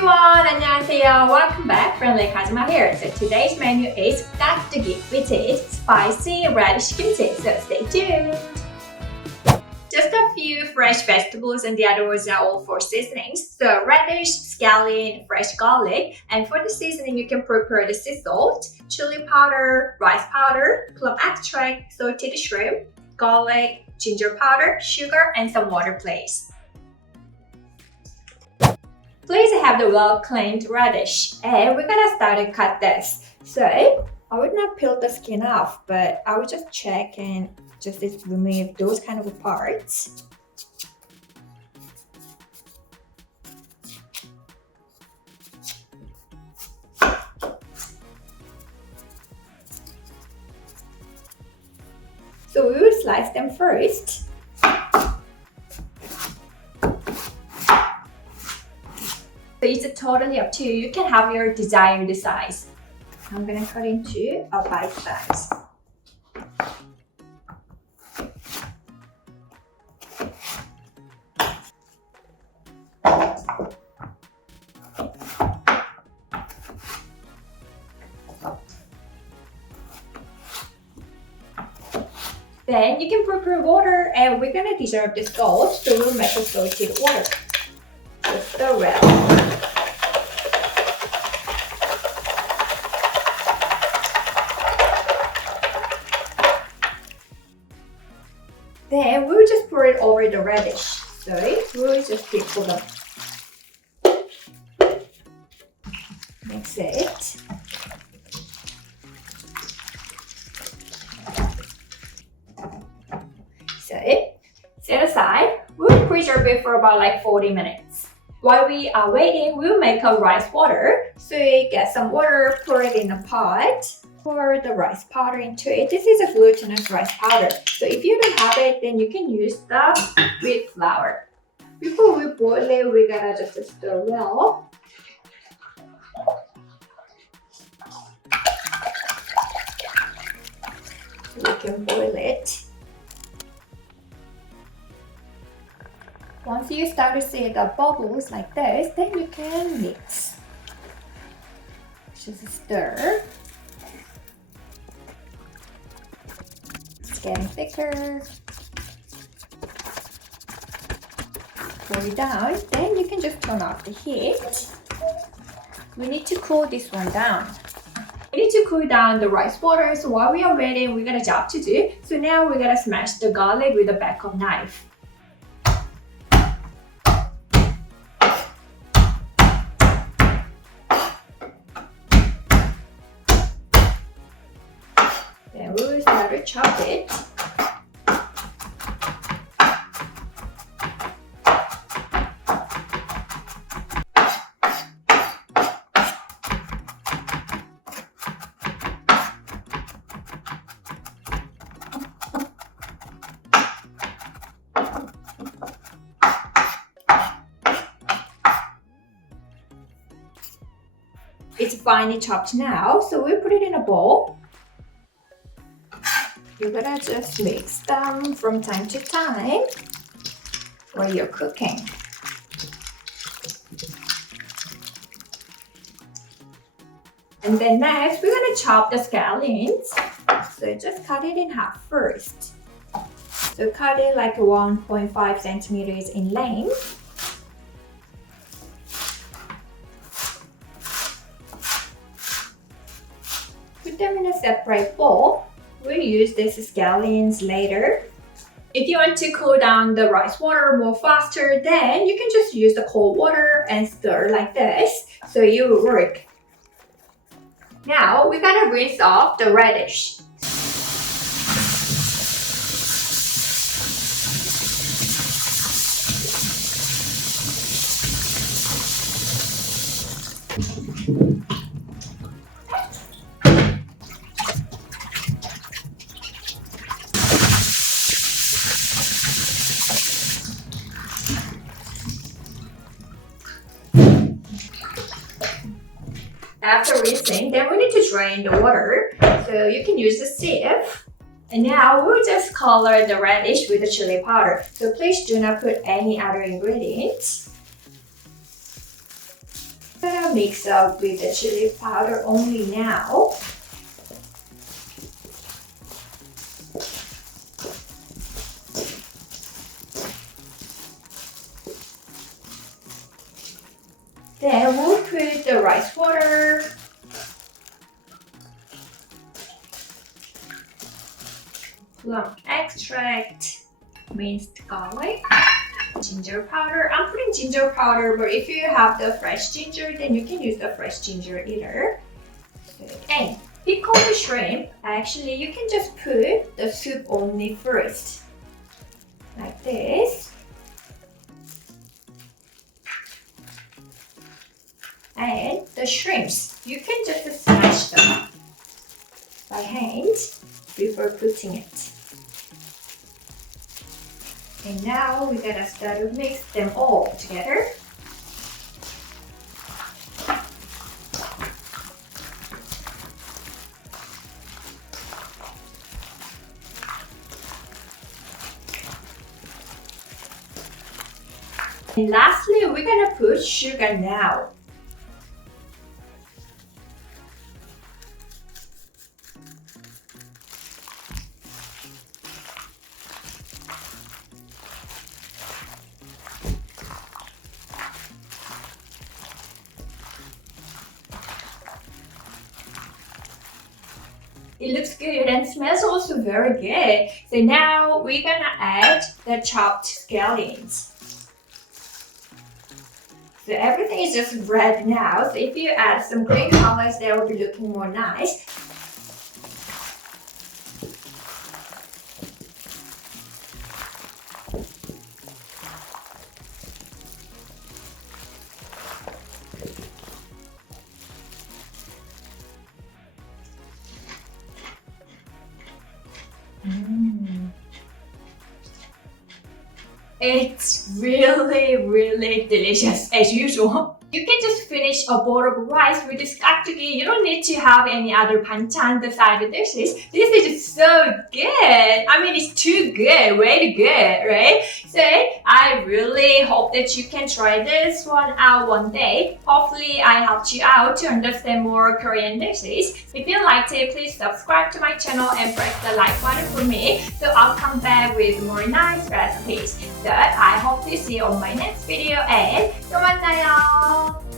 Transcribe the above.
everyone! 안녕하세요. Welcome back. Friendly Kajima here. So today's menu is kkakdugi, which is spicy radish kimchi. So stay tuned. Just a few fresh vegetables and the others are all for seasonings. So radish, scallion, fresh garlic. And for the seasoning, you can prepare the sea salt, chili powder, rice powder, plum extract, salted shrimp, garlic, ginger powder, sugar, and some water please. Please have the well-cleaned radish. And we're gonna start to cut this. So I would not peel the skin off, but I would just check and just remove those kind of parts. So we will slice them first. So it's totally up to you. You can have your desired size. I'm gonna cut into a bite size. Then you can prepare water, and we're gonna dissolve the salt, so we'll make a salted water. Just stir well. Then we'll just pour it over the radish. So we'll just pickle them. Mix it. So set aside. We'll preserve it for about like 40 minutes. While we are waiting, we'll make a rice water. So you get some water, pour it in a pot. Pour the rice powder into it. This is a glutinous rice powder. So if you don't have it, then you can use the wheat flour. Before we boil it, we're gonna just stir well. We can boil it. Once you start to see the bubbles like this, then you can mix. Just stir. Getting thicker. Pour it down, then you can just turn off the heat. We need to cool this one down. We need to cool down the rice water, so while we are waiting, we got a job to do. So now we gotta smash the garlic with the back of knife. Then we will start to chop it. It's finely chopped now, so we'll put it in a bowl. You're gonna just mix them from time to time while you're cooking. And then next, we're gonna chop the scallions. So just cut it in half first. So cut it like 1.5 centimeters in length. Put them in a separate bowl. We'll use these scallions later. If you want to cool down the rice water more faster, then you can just use the cold water and stir like this, so it will work. Now we're gonna rinse off the radish. After rinsing, then we need to drain the water. So you can use the sieve. And now we'll just color the radish with the chili powder. So please do not put any other ingredients. I'm gonna mix up with the chili powder only now. Then we'll put the rice water. Plum extract, minced garlic, ginger powder. I'm putting ginger powder, but if you have the fresh ginger, then you can use the fresh ginger either. And pickled shrimp, actually you can just put the soup only first, like this. And the shrimps, you can just smash them by hand before putting it. And now we gotta start to mix them all together. And lastly, we're gonna put sugar now. It looks good and smells also very good. So now we're gonna add the chopped scallions. So everything is just red now. So if you add some green colors, they will be looking more nice. It's really delicious as usual. You can just finish a bowl of rice with this kkakdugi. You don't need to have any other banchan, the side dishes. This is just so good. I mean, it's too good, way too good, right? So I really hope that you can try this one out one day. Hopefully I helped you out to understand more Korean dishes. If you liked it, please subscribe to my channel and press the like button for me. So I'll come back with more nice recipes. So I hope to see you on my next video and 또 만나요.